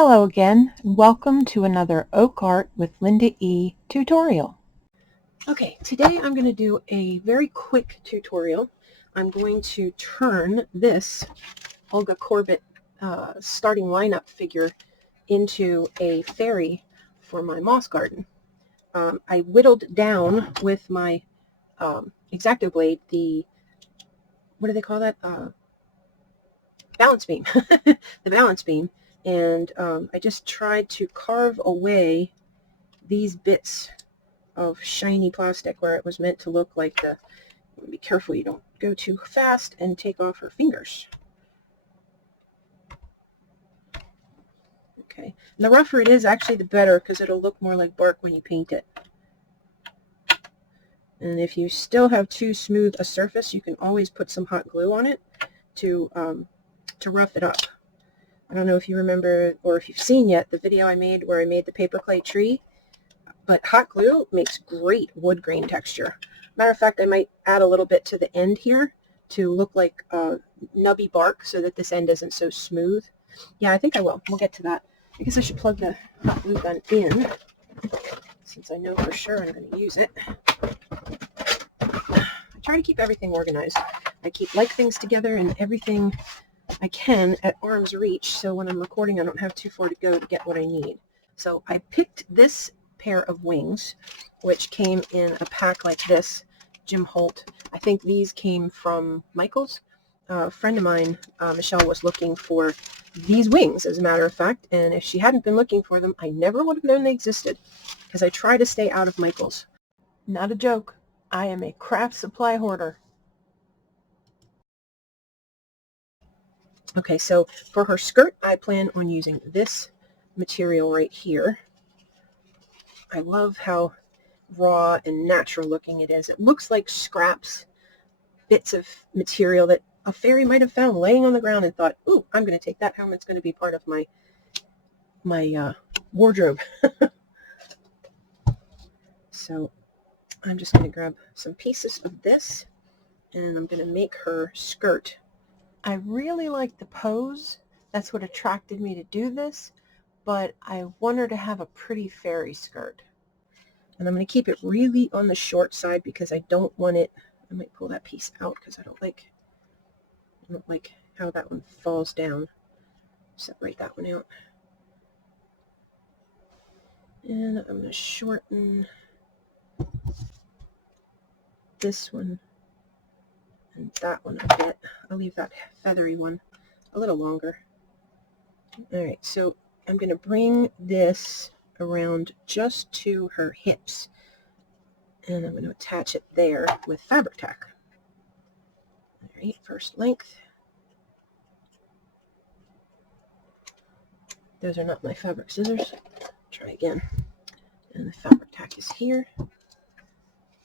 Hello again, and welcome to another OOAK Art with LindaE tutorial. Okay, today I'm going to do a very quick tutorial. I'm going to turn this Olga Korbut starting lineup figure into a fairy for my moss garden. I whittled down with my X-Acto blade the, what do they call that? Balance beam. The balance beam. And I just tried to carve away these bits of shiny plastic where it was meant to look like the, be careful you don't go too fast and take off her fingers. Okay, and the rougher it is, actually the better, because it'll look more like bark when you paint it. And if you still have too smooth a surface, you can always put some hot glue on it to rough it up. I don't know if you remember, or if you've seen yet, the video I made where I made the paper clay tree, but hot glue makes great wood grain texture. Matter of fact, I might add a little bit to the end here to look like nubby bark so that this end isn't so smooth. Yeah, I think I will. We'll get to that. I guess I should plug the hot glue gun in since I know for sure I'm going to use it. I try to keep everything organized. I like things together and everything I can at arm's reach, so when I'm recording I don't have too far to go to get what I need. So I picked this pair of wings, which came in a pack like this, Jim Holt. I think these came from Michael's. A friend of mine, Michelle, was looking for these wings, as a matter of fact, and if she hadn't been looking for them, I never would have known they existed, because I try to stay out of Michael's. Not a joke. I am a craft supply hoarder. Okay, so for her skirt, I plan on using this material right here. I love how raw and natural looking it is. It looks like scraps, bits of material that a fairy might have found laying on the ground and thought, ooh, I'm going to take that home. It's going to be part of my wardrobe. So I'm just going to grab some pieces of this and I'm going to make her skirt. I really like the pose. That's what attracted me to do this, but I want her to have a pretty fairy skirt. And I'm going to keep it really on the short side because I don't want it, I might pull that piece out because I don't like how that one falls down. Separate that one out. And I'm going to shorten this one and that one a bit. I'll leave that feathery one a little longer. Alright, so I'm going to bring this around just to her hips. And I'm going to attach it there with fabric tack. Alright, first length. Those are not my fabric scissors. Try again. And the fabric tack is here.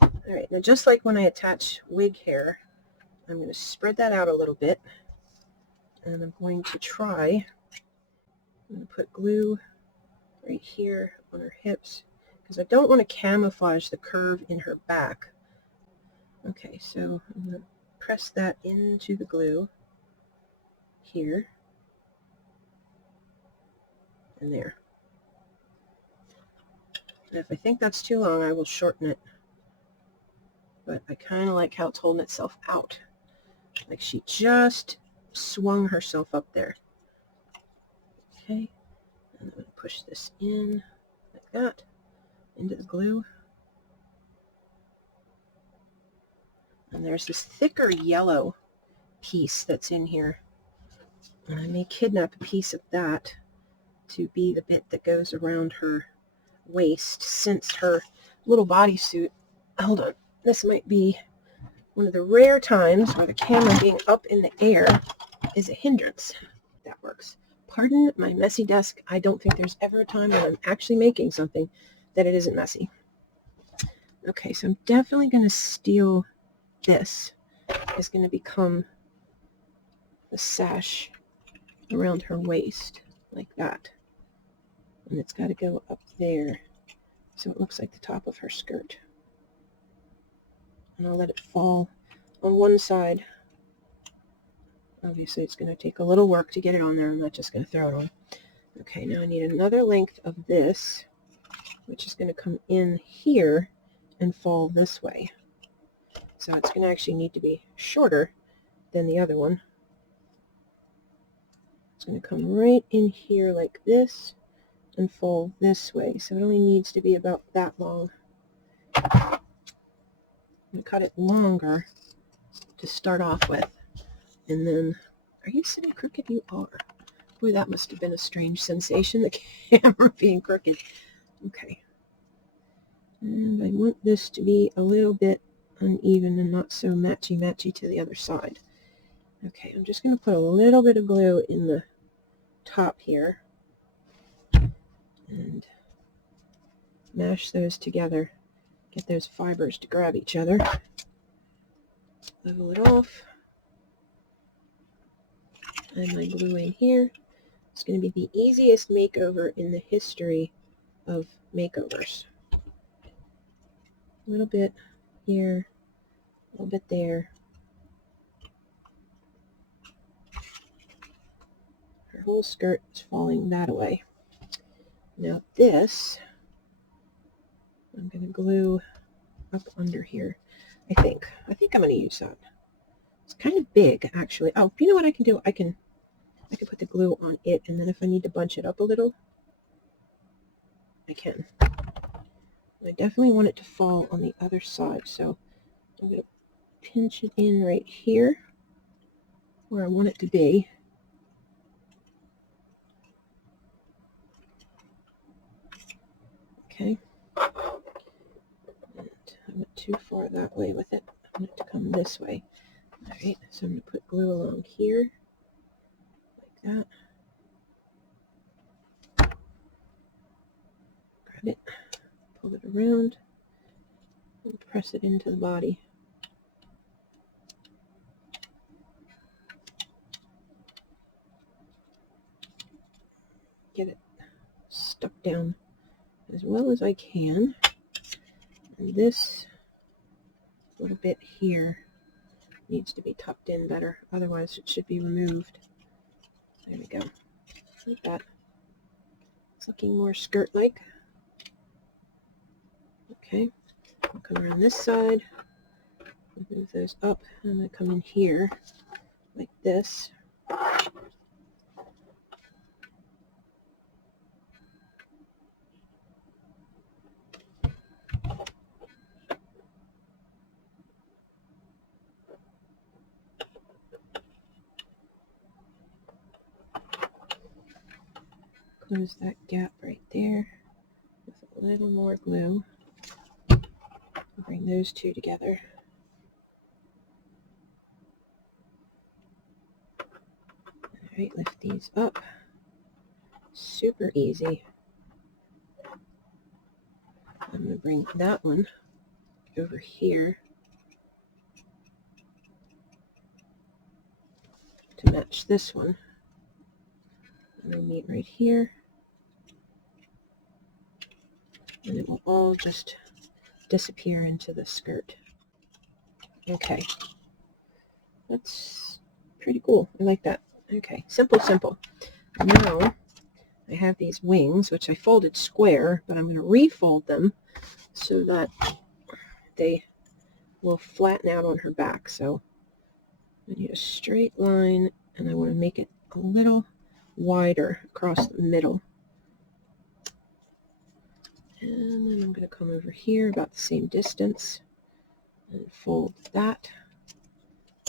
Alright, now just like when I attach wig hair, I'm going to spread that out a little bit. And I'm going to try, I'm going to put glue right here on her hips, because I don't want to camouflage the curve in her back. Okay, so I'm going to press that into the glue here and there. And if I think that's too long, I will shorten it. But I kind of like how it's holding itself out. Like she just swung herself up there. Okay, and I'm going to push this in like that, into the glue. And there's this thicker yellow piece that's in here. And I may kidnap a piece of that to be the bit that goes around her waist, since her little bodysuit, hold on, this might be one of the rare times where the camera being up in the air is a hindrance. That works. Pardon my messy desk. I don't think there's ever a time when I'm actually making something that it isn't messy. Okay, so I'm definitely going to steal this. It's going to become the sash around her waist, like that. And it's got to go up there, so it looks like the top of her skirt. And I'll let it fall on one side. Obviously, it's going to take a little work to get it on there. I'm not just going to throw it on. Okay, now I need another length of this, which is going to come in here and fall this way. So it's going to actually need to be shorter than the other one. It's going to come right in here like this and fall this way. So it only needs to be about that long. I'm going to cut it longer to start off with. And then, are you sitting crooked? You are. Boy, that must have been a strange sensation, the camera being crooked. Okay. And I want this to be a little bit uneven and not so matchy-matchy to the other side. Okay, I'm just going to put a little bit of glue in the top here and mash those together. Get those fibers to grab each other. Level it off. And my glue in here. It's going to be the easiest makeover in the history of makeovers. A little bit here, a little bit there. Her whole skirt is falling that way. Now this, I'm going to glue up under here, I think. I think I'm going to use that. It's kind of big, actually. Oh, you know what I can do? I can put the glue on it, and then if I need to bunch it up a little, I can. I definitely want it to fall on the other side, so I'm going to pinch it in right here where I want it to be. Okay. And I went too far that way with it. I want it to come this way. All right, so I'm going to put glue along here, like that. Grab it, pull it around, and press it into the body. Get it stuck down as well as I can. And this little bit here needs to be tucked in better, otherwise it should be removed. There we go, like that. It's looking more skirt-like. Okay, I'll come around this side, move those up, and I'm going to come in here like this. Close that gap right there with a little more glue. Bring those two together. All right, lift these up. Super easy. I'm going to bring that one over here to match this one. And they meet right here. And it will all just disappear into the skirt. Okay. That's pretty cool. I like that. Okay, simple, simple. Now I have these wings, which I folded square, but I'm going to refold them so that they will flatten out on her back. So I need a straight line, and I want to make it a little wider across the middle. And then I'm going to come over here about the same distance and fold that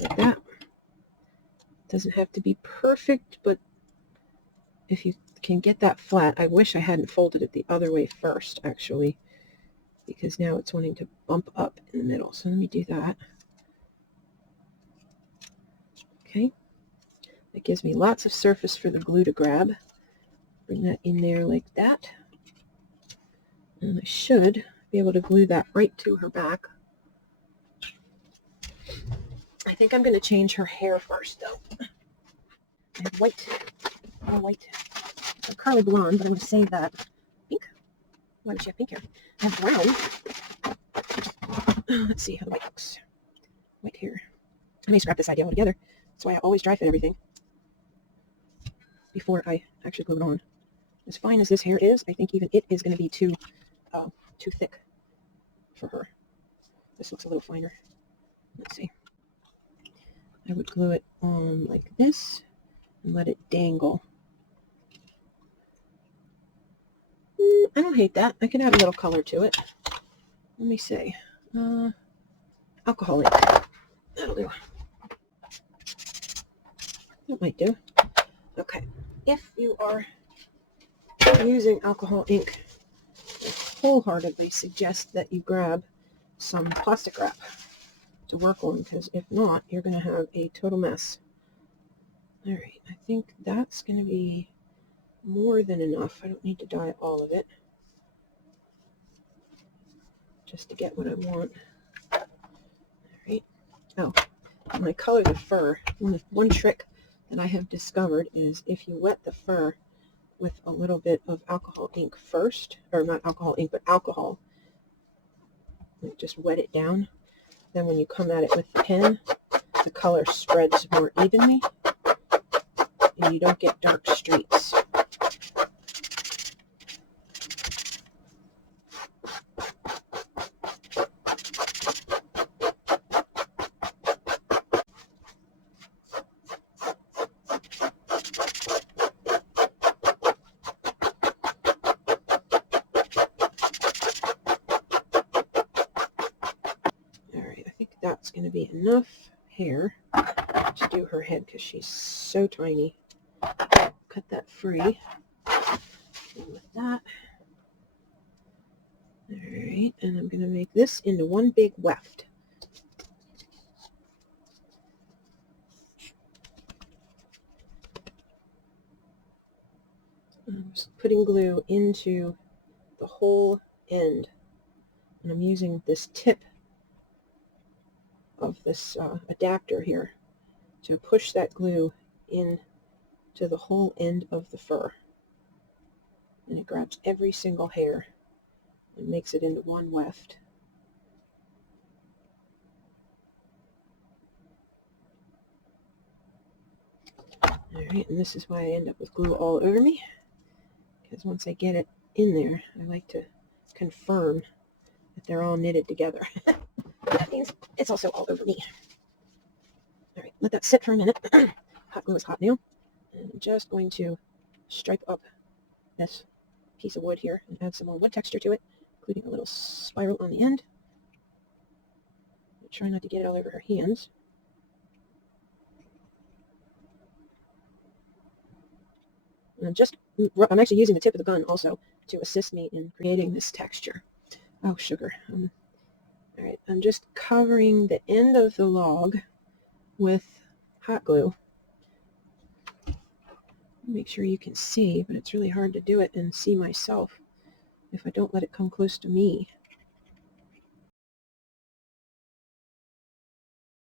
like that. It doesn't have to be perfect, but if you can get that flat, I wish I hadn't folded it the other way first, actually, because now it's wanting to bump up in the middle. So let me do that. Okay. That gives me lots of surface for the glue to grab. Bring that in there like that. And I should be able to glue that right to her back. I think I'm going to change her hair first, though. I have white, a curly blonde, but I'm going to save that. Pink? Why would she have pink hair? I have brown. Let's see how the white looks. White hair. I may scrap this idea altogether. That's why I always dry fit everything before I actually glue it on. as fine as this hair is, I think even it is going to be too thick for her. This looks a little finer. Let's see. I would glue it on like this and let it dangle. I don't hate that. I can add a little color to it. Let me see. Alcohol ink. That'll do. That might do. Okay. If you are using alcohol ink, I wholeheartedly suggest that you grab some plastic wrap to work on, because if not, you're going to have a total mess. All right. I think that's going to be more than enough. I don't need to dye all of it, just to get what I want. All right. Oh, when I color the fur, one trick that I have discovered is if you wet the fur with a little bit of alcohol ink first, or not alcohol ink, but alcohol, like just wet it down, then when you come at it with the pen, the color spreads more evenly and you don't get dark streaks. That's going to be enough hair to do her head because she's so tiny. Cut that free. And with that, all right, and I'm going to make this into one big weft. I'm just putting glue into the whole end, and I'm using this tip of this adapter here to push that glue in to the whole end of the fur, and it grabs every single hair and makes it into one weft. All right, and this is why I end up with glue all over me, because once I get it in there, I like to confirm that they're all knitted together. That means it's also all over me. All right, let that sit for a minute. Hot glue is hot now. And I'm just going to stripe up this piece of wood here and add some more wood texture to it, including a little spiral on the end. Try not to get it all over her hands. And I'm actually using the tip of the gun also to assist me in creating this texture. Oh, sugar. All right, I'm just covering the end of the log with hot glue. Make sure you can see, but it's really hard to do it and see myself if I don't let it come close to me.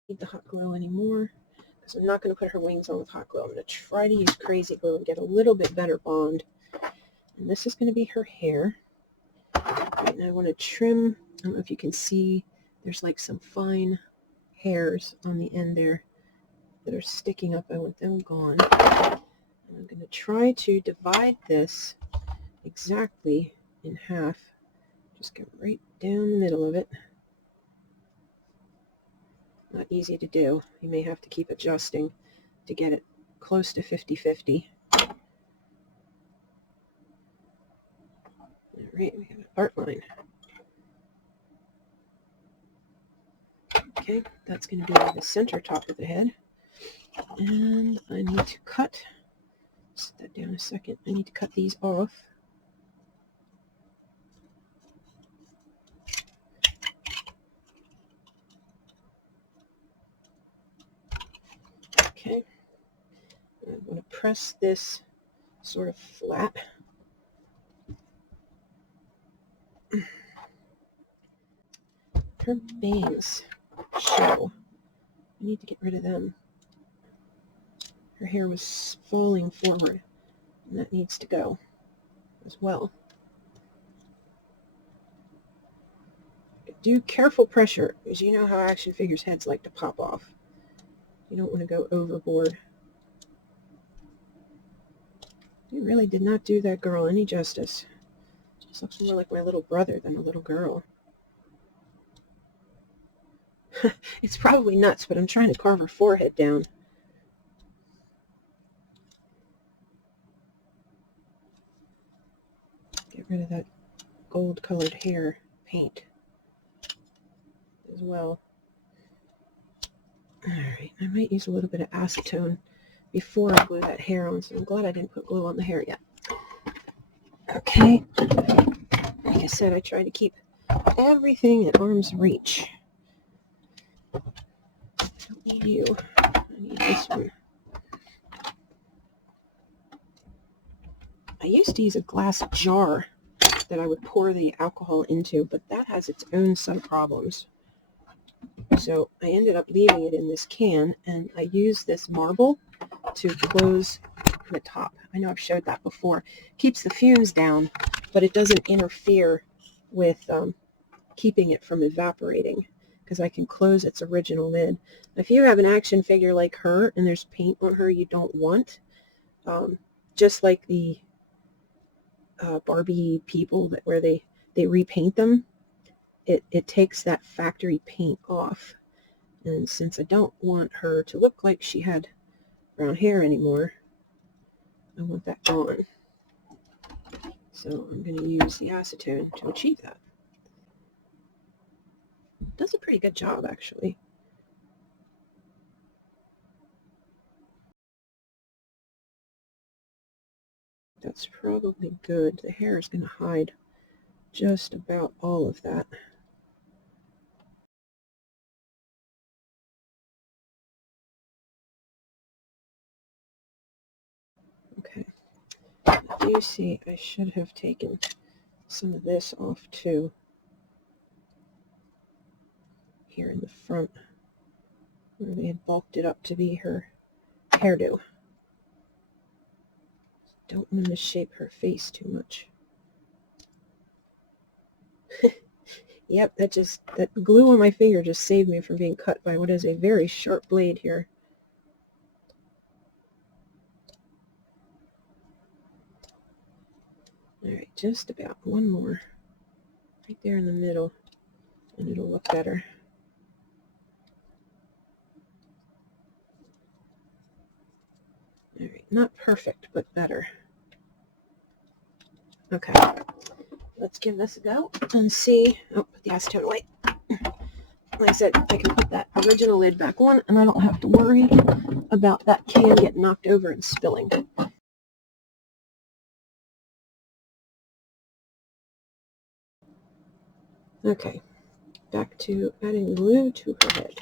I don't need the hot glue anymore, because I'm not going to put her wings on with hot glue. I'm going to try to use crazy glue and get a little bit better bond. And this is going to be her hair. Right, and I want to trim. I don't know if you can see, there's like some fine hairs on the end there that are sticking up. I want them gone. And I'm going to try to divide this exactly in half. Just go right down the middle of it. Not easy to do. You may have to keep adjusting to get it close to 50-50. All right, we have an art line. Okay, that's going to be the center top of the head. And I need to cut, set that down a second, I need to cut these off. Okay, I'm going to press this sort of flat. Her bangs show. I need to get rid of them. Her hair was falling forward, and that needs to go as well. Do careful pressure, because you know how action figures' heads like to pop off. You don't want to go overboard. They really did not do that girl any justice. Just looks more like my little brother than a little girl. It's probably nuts, but I'm trying to carve her forehead down. Get rid of that gold-colored hair paint as well. Alright, I might use a little bit of acetone before I glue that hair on, so I'm glad I didn't put glue on the hair yet. Okay, like I said, I try to keep everything at arm's reach. I don't need you. I need this one. I used to use a glass jar that I would pour the alcohol into, but that has its own set of problems. So I ended up leaving it in this can, and I use this marble to close the top. I know I've showed that before. Keeps the fumes down, but it doesn't interfere with keeping it from evaporating, because I can close its original lid. If you have an action figure like her and there's paint on her you don't want, just like the Barbie people where they repaint them, it takes that factory paint off. And since I don't want her to look like she had brown hair anymore, I want that gone. So I'm going to use the acetone to achieve that. It does a pretty good job, actually. That's probably good. The hair is going to hide just about all of that. Okay. You see, I should have taken some of this off too. Here in the front, where they had bulked it up to be her hairdo. Don't want to misshape her face too much. Yep, that glue on my finger just saved me from being cut by what is a very sharp blade here. Alright, just about one more. Right there in the middle, and it'll look better. Alright, not perfect, but better. Okay, let's give this a go and see. Oh, put the acetone away. Like I said, I can put that original lid back on, and I don't have to worry about that can getting knocked over and spilling. Okay, back to adding glue to her head.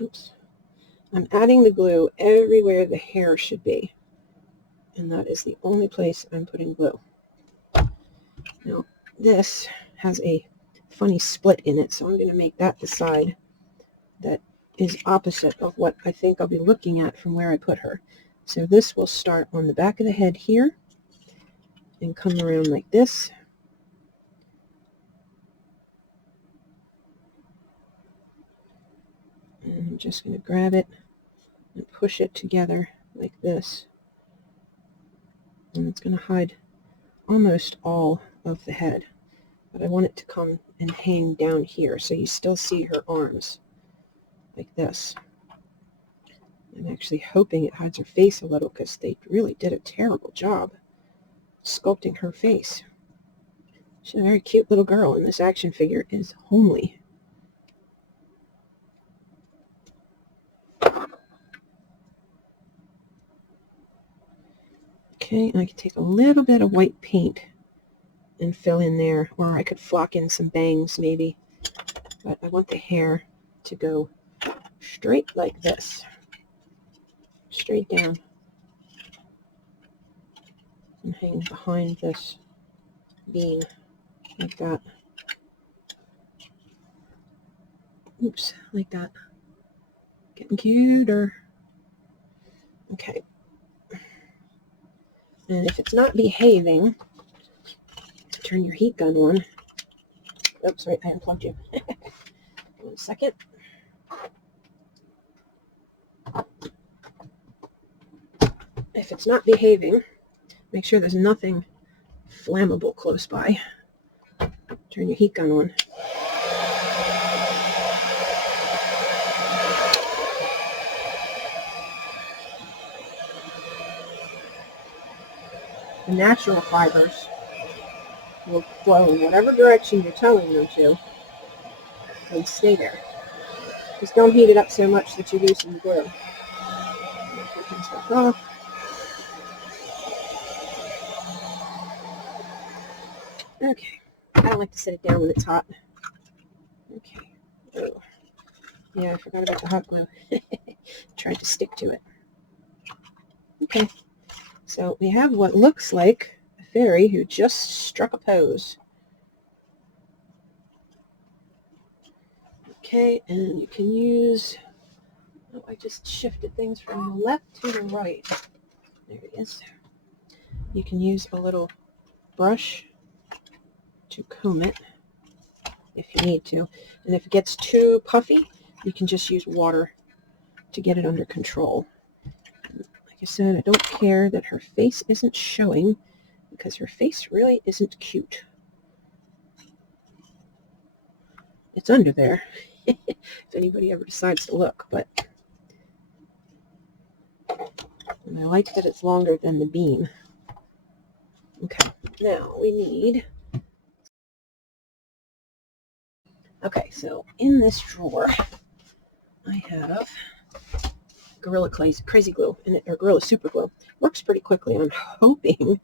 Oops. I'm adding the glue everywhere the hair should be, and that is the only place I'm putting glue. Now, this has a funny split in it, so I'm going to make that the side that is opposite of what I think I'll be looking at from where I put her. So this will start on the back of the head here and come around like this. And I'm just going to grab it and push it together like this. And it's going to hide almost all of the head. But I want it to come and hang down here so you still see her arms like this. I'm actually hoping it hides her face a little, because they really did a terrible job sculpting her face. She's a very cute little girl, and this action figure is homely. Okay, and I can take a little bit of white paint and fill in there, or I could flock in some bangs maybe, but I want the hair to go straight like this, straight down and hang behind this bean like that. Oops, like that. Getting cuter. Okay. And if it's not behaving, turn your heat gun on Oops, right, I unplugged you. 1 second. If it's not behaving, make sure there's nothing flammable close by. Turn your heat gun on. The natural fibers will flow in whatever direction you're telling them to and stay there. Just don't heat it up so much that you loosen the glue. Take stuff off. Okay. I don't like to set it down when it's hot. Okay. Oh. Yeah, I forgot about the hot glue. Tried to stick to it. Okay. So we have what looks like a fairy who just struck a pose. Okay, and you can use, oh, I just shifted things from the left to the right. There it is. You can use a little brush to comb it if you need to. And if it gets too puffy, you can just use water to get it under control. Like I said, I don't care that her face isn't showing because her face really isn't cute. It's under there if anybody ever decides to look, but and I like that it's longer than the beam. Okay, now we need, okay, so in this drawer I have Gorilla Crazy Glue, or Gorilla Super Glue. Works pretty quickly. I'm hoping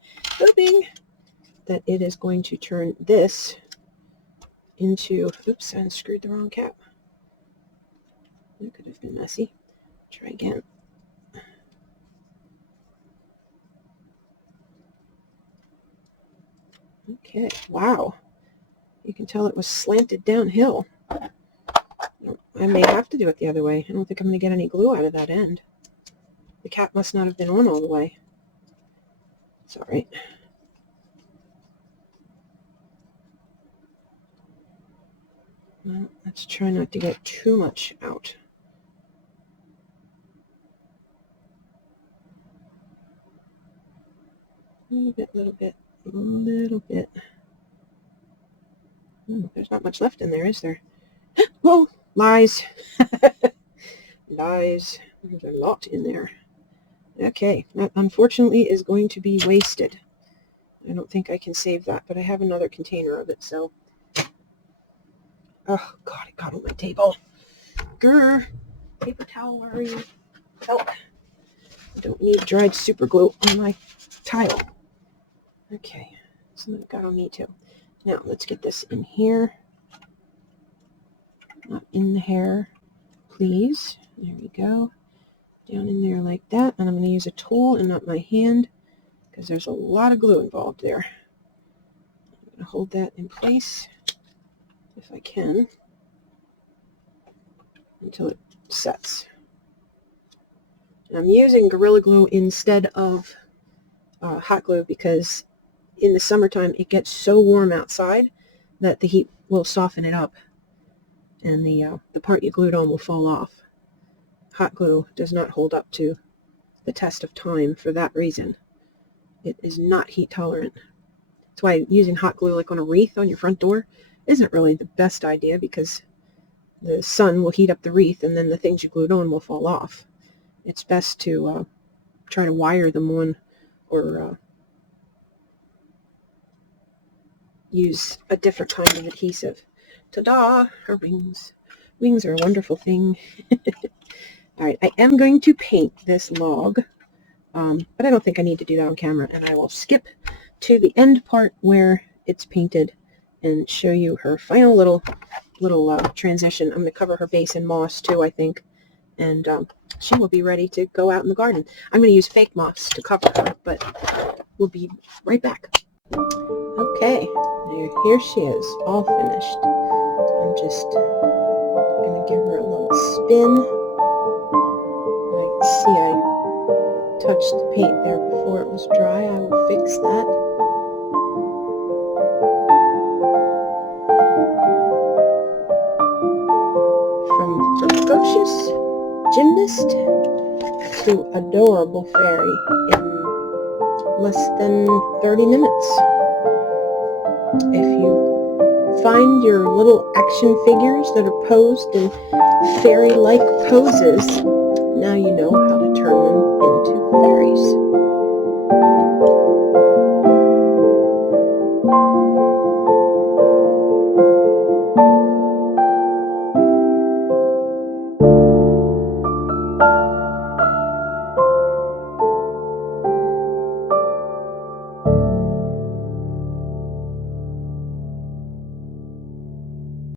that it is going to turn this into, oops, I unscrewed the wrong cap. That could have been messy. Try again. Okay, wow. You can tell it was slanted downhill. I may have to do it the other way. I don't think I'm going to get any glue out of that end. The cap must not have been on all the way. It's all right. Well, let's try not to get too much out. Little bit. Oh, there's not much left in there, is there? Whoa, lies. Lies. There's a lot in there. Okay, that unfortunately is going to be wasted. I don't think I can save that, but I have another container of it, so. Oh, God, it got on my table. Grr. Paper towel, where are you? Help. I don't need dried super glue on my tile. Okay, something got on me too. Now, let's get this in here. Not in the hair, please. There we go. Down in there like that. And I'm going to use a tool and not my hand because there's a lot of glue involved there. I'm going to hold that in place if I can until it sets. And I'm using Gorilla Glue instead of hot glue because in the summertime it gets so warm outside that the heat will soften it up and the part you glued on will fall off. Hot glue does not hold up to the test of time for that reason. It is not heat tolerant. That's why using hot glue like on a wreath on your front door isn't really the best idea because the sun will heat up the wreath and then the things you glued on will fall off. It's best to try to wire them on or use a different kind of adhesive. Ta-da! Her wings. Wings are a wonderful thing. All right, I am going to paint this log, but I don't think I need to do that on camera, and I will skip to the end part where it's painted and show you her final little transition. I'm going to cover her base in moss too, I think, and she will be ready to go out in the garden. I'm going to use fake moss to cover her, but we'll be right back. Okay, here she is, all finished. I'm just going to give her a little spin. I see I touched the paint there before it was dry. I will fix that. precocious gymnast to adorable fairy in less than 30 minutes. If you find your little action figures that are posed in fairy-like poses, now you know how to turn them